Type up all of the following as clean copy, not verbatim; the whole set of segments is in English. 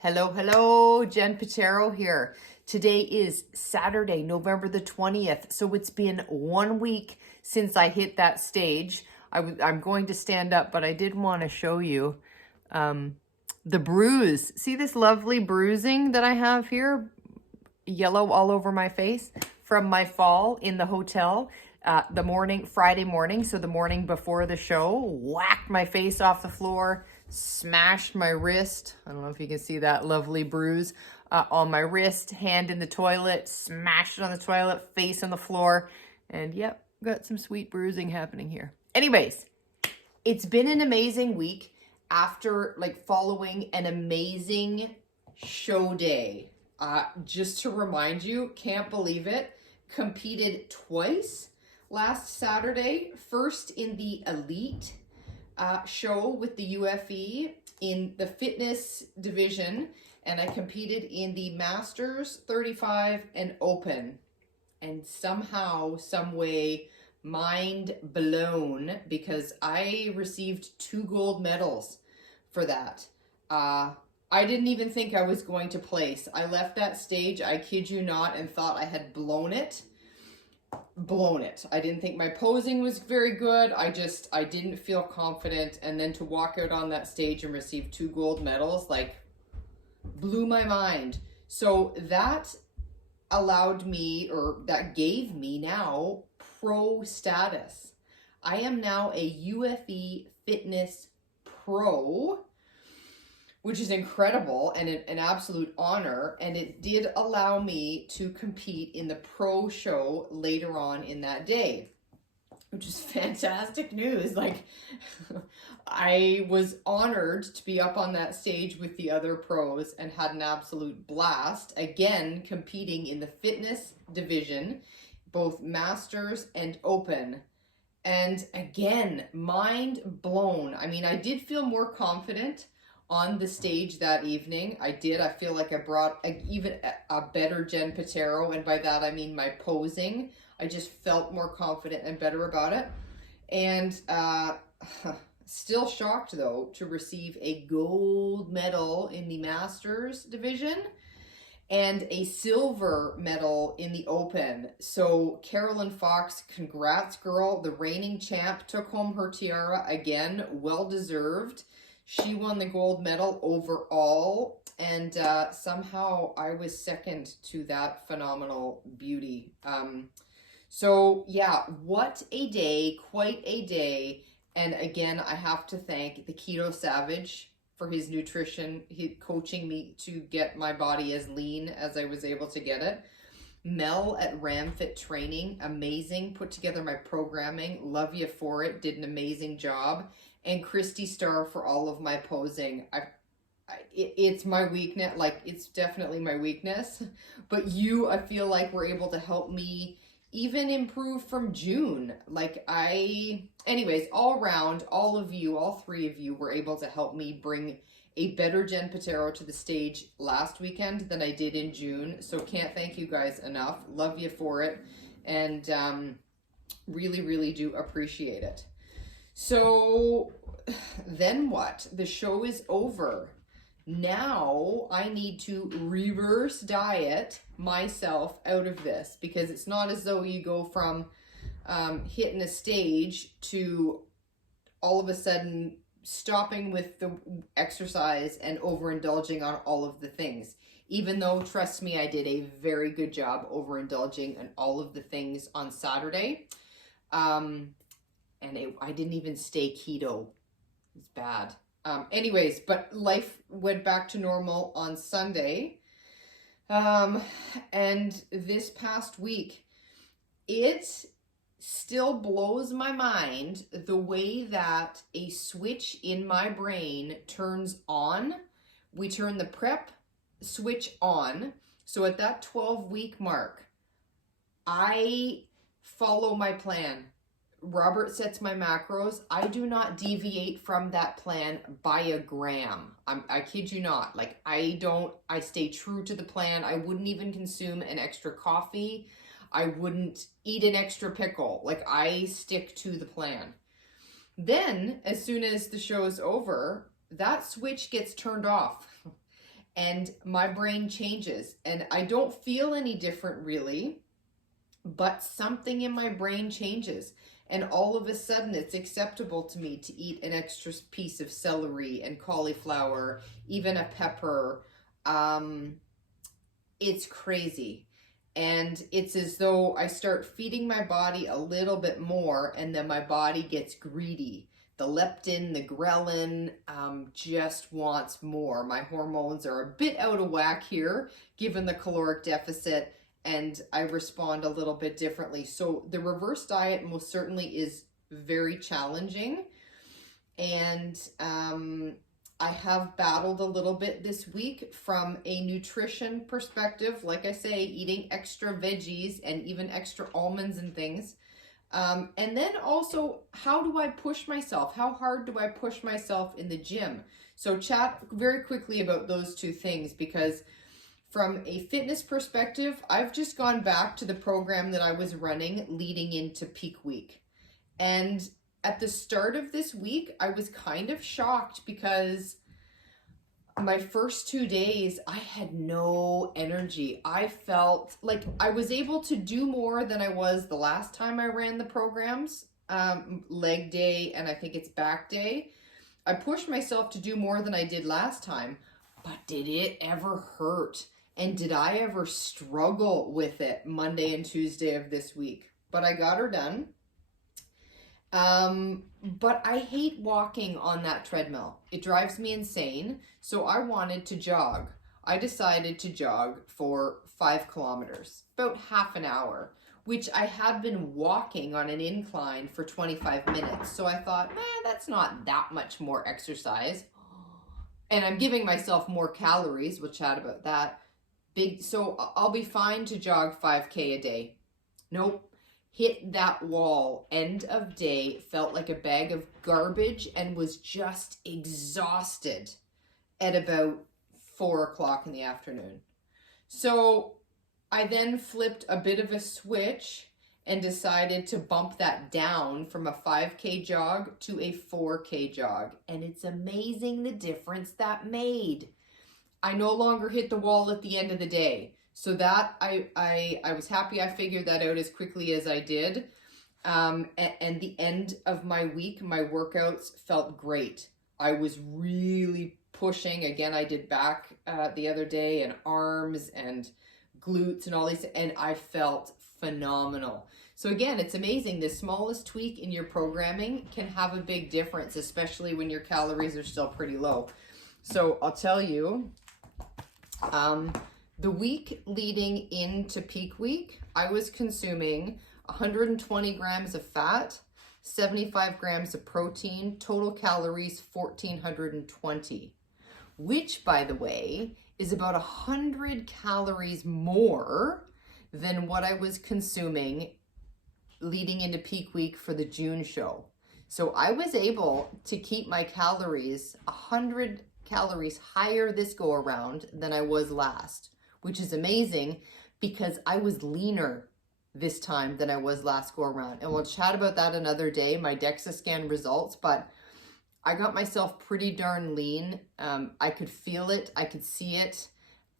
Hello, Jen Patero here. Today is Saturday, November the 20th. So it's been 1 week since I hit that stage. I'm going to stand up, but I did want to show you the bruise. See this lovely bruising that I have here? Yellow all over my face from my fall in the hotel. Friday morning, so the morning before the show, whacked my face off the floor, smashed my wrist. I don't know if you can see that lovely bruise on my wrist, hand in the toilet, smashed it on the toilet, face on the floor, and yep, got some sweet bruising happening here. Anyways, it's been an amazing week after following an amazing show day. Just to remind you, can't believe it, competed twice last Saturday, first in the elite show with the UFE in the fitness division, and I competed in the Masters 35 and Open, and somehow, some way, mind blown because I received 2 gold medals for that. I didn't even think I was going to place. I left that stage, I kid you not, and thought I had blown it. I didn't think my posing was very good. I didn't feel confident. And then to walk out on that stage and receive 2 gold medals, blew my mind. So that allowed me, or that gave me now pro status. I am now a UFE fitness pro, which is incredible and an absolute honor. And it did allow me to compete in the pro show later on in that day, which is fantastic news. I was honored to be up on that stage with the other pros and had an absolute blast, again, competing in the fitness division, both Masters and Open. And again, mind blown. I mean, I did feel more confident on the stage that evening. I feel like I brought even a better Jen Patero, and by that I mean my posing. I just felt more confident and better about it. And still shocked though to receive a gold medal in the Masters division and a silver medal in the Open. So Carolyn Fox, congrats girl. The reigning champ took home her tiara again, well deserved. She won the gold medal overall, and somehow I was second to that phenomenal beauty. So yeah, what a day, quite a day. And again, I have to thank the Keto Savage for his nutrition, coaching me to get my body as lean as I was able to get it. Mel at RamFit Training, amazing, put together my programming, love you for it, did an amazing job. And Christy Starr for all of my posing. It's my weakness, it's definitely my weakness, but I feel like were able to help me even improve from June. Anyways, all around, all 3 of you were able to help me bring a better Jen Patero to the stage last weekend than I did in June. So can't thank you guys enough. Love you for it. And really, really do appreciate it. So then what? The show is over. Now I need to reverse diet myself out of this, because it's not as though you go from hitting a stage to all of a sudden stopping with the exercise and overindulging on all of the things. Even though, trust me, I did a very good job overindulging on all of the things on Saturday. And I didn't even stay keto. It's bad. Anyways, but life went back to normal on Sunday. And this past week, it still blows my mind the way that a switch in my brain turns on. We turn the prep switch on. So at that 12-week mark, I follow my plan. Robert sets my macros. I do not deviate from that plan by a gram. I kid you not. I stay true to the plan. I wouldn't even consume an extra coffee. I wouldn't eat an extra pickle. I stick to the plan. Then, as soon as the show is over, that switch gets turned off. and my brain changes, and I don't feel any different really, but something in my brain changes. And all of a sudden it's acceptable to me to eat an extra piece of celery and cauliflower, even a pepper. It's crazy. And it's as though I start feeding my body a little bit more, and then my body gets greedy. The leptin, the ghrelin, just wants more. My hormones are a bit out of whack here, given the caloric deficit, and I respond a little bit differently. So the reverse diet most certainly is very challenging. And I have battled a little bit this week from a nutrition perspective. Like I say, eating extra veggies and even extra almonds and things. And then also, how do I push myself? How hard do I push myself in the gym? So chat very quickly about those two things, because from a fitness perspective, I've just gone back to the program that I was running leading into peak week. And at the start of this week, I was kind of shocked because my first 2 days, I had no energy. I felt like I was able to do more than I was the last time I ran the programs, leg day, and I think it's back day. I pushed myself to do more than I did last time, but did it ever hurt? And did I ever struggle with it Monday and Tuesday of this week? But I got her done. But I hate walking on that treadmill. It drives me insane. So I wanted to jog. I decided to jog for 5 kilometers, about half an hour, which I had been walking on an incline for 25 minutes. So I thought, that's not that much more exercise. And I'm giving myself more calories. We'll chat about that. So I'll be fine to jog 5K a day. Nope. Hit that wall. End of day, felt like a bag of garbage and was just exhausted at about 4 o'clock in the afternoon. So I then flipped a bit of a switch and decided to bump that down from a 5K jog to a 4K jog. And it's amazing the difference that made. I no longer hit the wall at the end of the day. So that I was happy I figured that out as quickly as I did. And the end of my week, my workouts felt great. I was really pushing. Again, I did back the other day, and arms and glutes and all these, and I felt phenomenal. So again, it's amazing. The smallest tweak in your programming can have a big difference, especially when your calories are still pretty low. So I'll tell you, the week leading into peak week, I was consuming 120 grams of fat, 75 grams of protein, total calories 1,420, which, by the way, is about 100 calories more than what I was consuming leading into peak week for the June show. So I was able to keep my calories 100 calories higher this go around than I was last, which is amazing because I was leaner this time than I was last go around. And we'll chat about that another day, my DEXA scan results, but I got myself pretty darn lean. I could feel it, I could see it,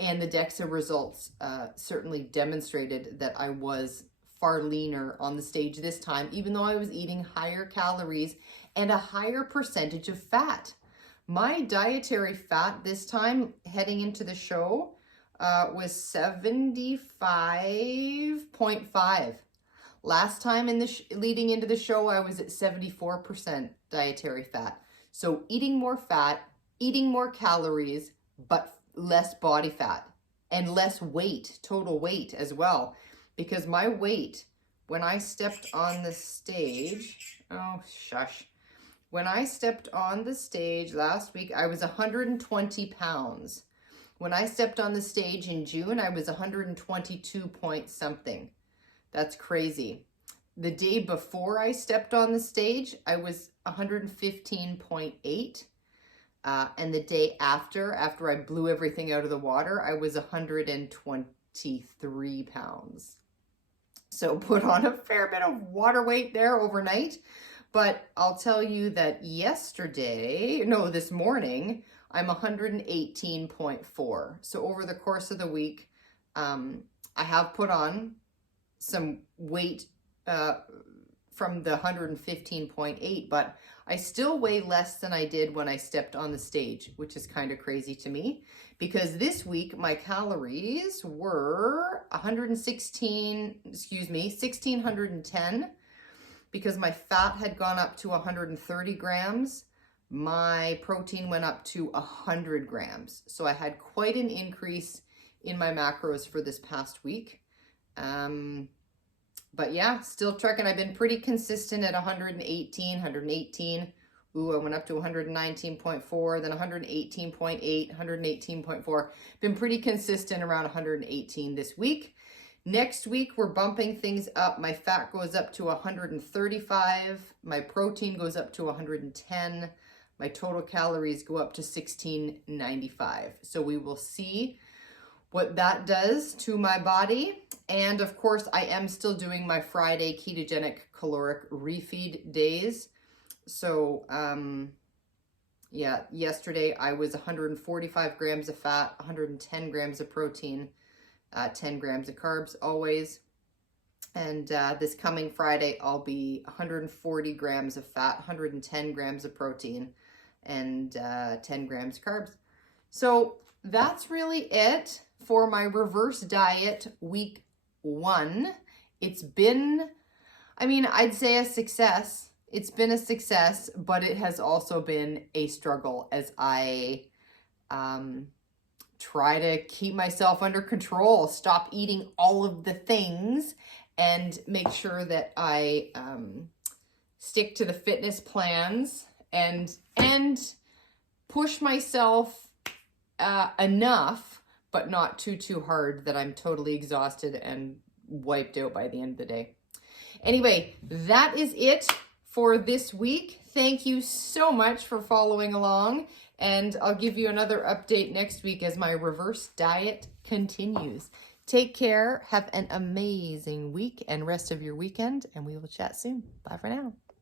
and the DEXA results certainly demonstrated that I was far leaner on the stage this time, even though I was eating higher calories and a higher percentage of fat. My dietary fat this time heading into the show was 75.5. Last time in the leading into the show, I was at 74% dietary fat. So eating more fat, eating more calories, but less body fat and less weight, total weight as well. Because my weight, when I stepped on the stage, when I stepped on the stage last week, I was 120 pounds. When I stepped on the stage in June, I was 122 point something. That's crazy. The day before I stepped on the stage, I was 115.8. And the day after I blew everything out of the water, I was 123 pounds. So put on a fair bit of water weight there overnight. But I'll tell you that this morning, I'm 118.4. So over the course of the week, I have put on some weight from the 115.8, but I still weigh less than I did when I stepped on the stage, which is kind of crazy to me, because this week my calories were 1,610, because my fat had gone up to 130 grams. My protein went up to 100 grams. So I had quite an increase in my macros for this past week. But yeah, still trucking. I've been pretty consistent at 118. Ooh, I went up to 119.4, then 118.8, 118.4. Been pretty consistent around 118 this week. Next week, we're bumping things up. My fat goes up to 135. My protein goes up to 110. My total calories go up to 1695. So we will see what that does to my body. And of course, I am still doing my Friday ketogenic caloric refeed days. So yeah, yesterday I was 145 grams of fat, 110 grams of protein, 10 grams of carbs always. And this coming Friday, I'll be 140 grams of fat, 110 grams of protein, and 10 grams of carbs. So that's really it for my reverse diet week 1. It's been, I mean, I'd say a success. It's been a success, but it has also been a struggle as I try to keep myself under control, stop eating all of the things, and make sure that I stick to the fitness plans and push myself enough, but not too hard that I'm totally exhausted and wiped out by the end of the day. Anyway, that is it for this week. Thank you so much for following along, and I'll give you another update next week as my reverse diet continues. Take care, have an amazing week and rest of your weekend, and we will chat soon. Bye for now.